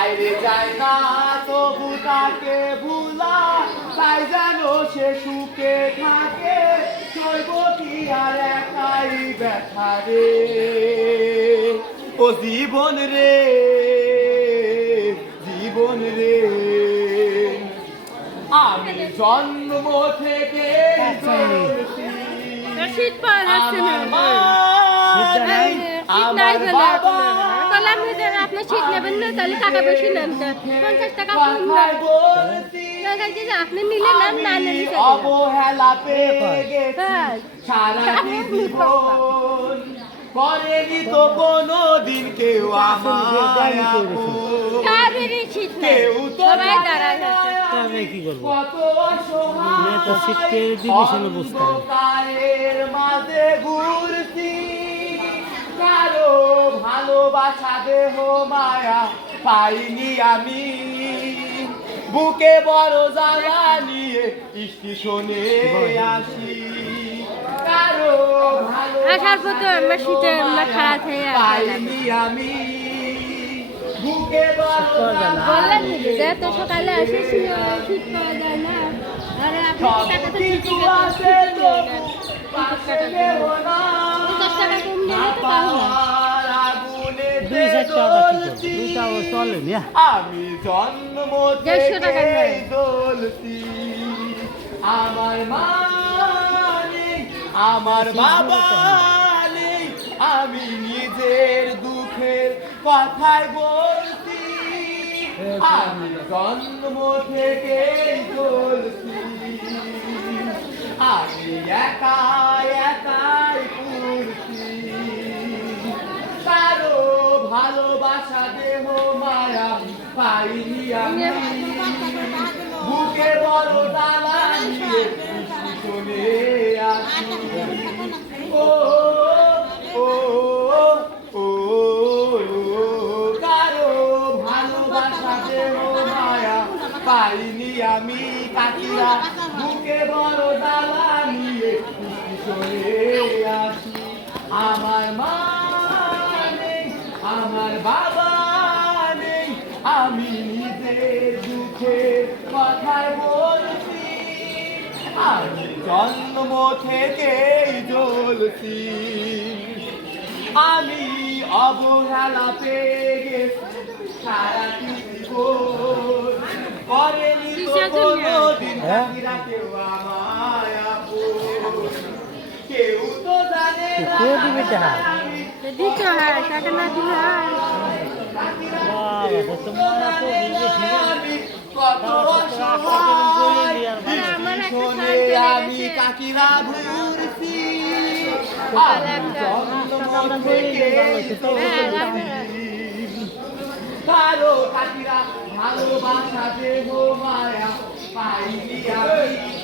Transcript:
আইরে যায় না তবু তাকে ভুলা, তাই যেন সে সুখে থাকে, চলব কি আর একাই ব্যথা রে। ও জীবন রে, জীবন রে, আমি জন্ম থেকে শীত পাওয়া যাচ্ছে না, আমার বাবা আপনি শীত নেবেন না, তাহলে টাকা বেশি নেন, 50 টাকা কম নেন, আপনি নিলে নেন, না নিলে অবহেলা পেয়ে গেছি সারাটি জীবন, করেনি তো কোনো দিন কেউ আমার কেউ তো সবাই দাঁড়ায় তবে কি করবো, কত অসহায় শীতের ডিভিশন অবস্থা অন্ধকারের মাঝে ঘুরছি, কারো ভালোবাসা দেহ মায়া পাইনি আমি, বুকে বড় জ্বালা নিয়ে স্টেশনে আসি, কারো আসার পর তো আমরা শীতে আমরা খারাপ হয়ে পাইনি আমি, বুকে বড় বললেন যে তো সকালে আসে শীত পাওয়া যায় না, আরে আপনি টাকা তো কিছু আছে তো পাশে নেব না, 50 টাকা কম দিলে তো পাবো না। আমি জন্ম 150 টাকা থেকে নেয়। দোলছি, আমার মা নেই, আমার বাবা নেই, আমি নিজের দুঃখের কথাই বলছি, আমি জন্ম থেকে দোলছি, আমি একাই একাই ঘুরছি, কারো ভালোবাসা দেহ মায়া পাইনি আমি, বুকে বড় জ্বালা নিয়ে পিছনে আসি, ও ও ও কারো ভালোবাসা দেহ মায়া পাইনি আমি, কাকিরা বুকে বড় জ্বালা নিয়ে পিছনে আসি, আমার মা নেই, আমার বাবা নেই, আমি নিজের দুঃখের কথাই বলছি, আমি জন্ম থেকেই জ্বলছি, আমি অবহেলা পেয়ে গেছি সারাটি জীবন, করেনি তো কোনোদিন কাকিরা কেউ আমায় আপন, কেউ তো জানে না আমি দিতে হয়, টাকা না দিলে হয়। কত অসহায় শোনে আমি কাকিরা ঘুরছি, আমি জন্ম থেকে কারো কাকিরা ভালোবাসা দেহ মায়া পাইনি আমি।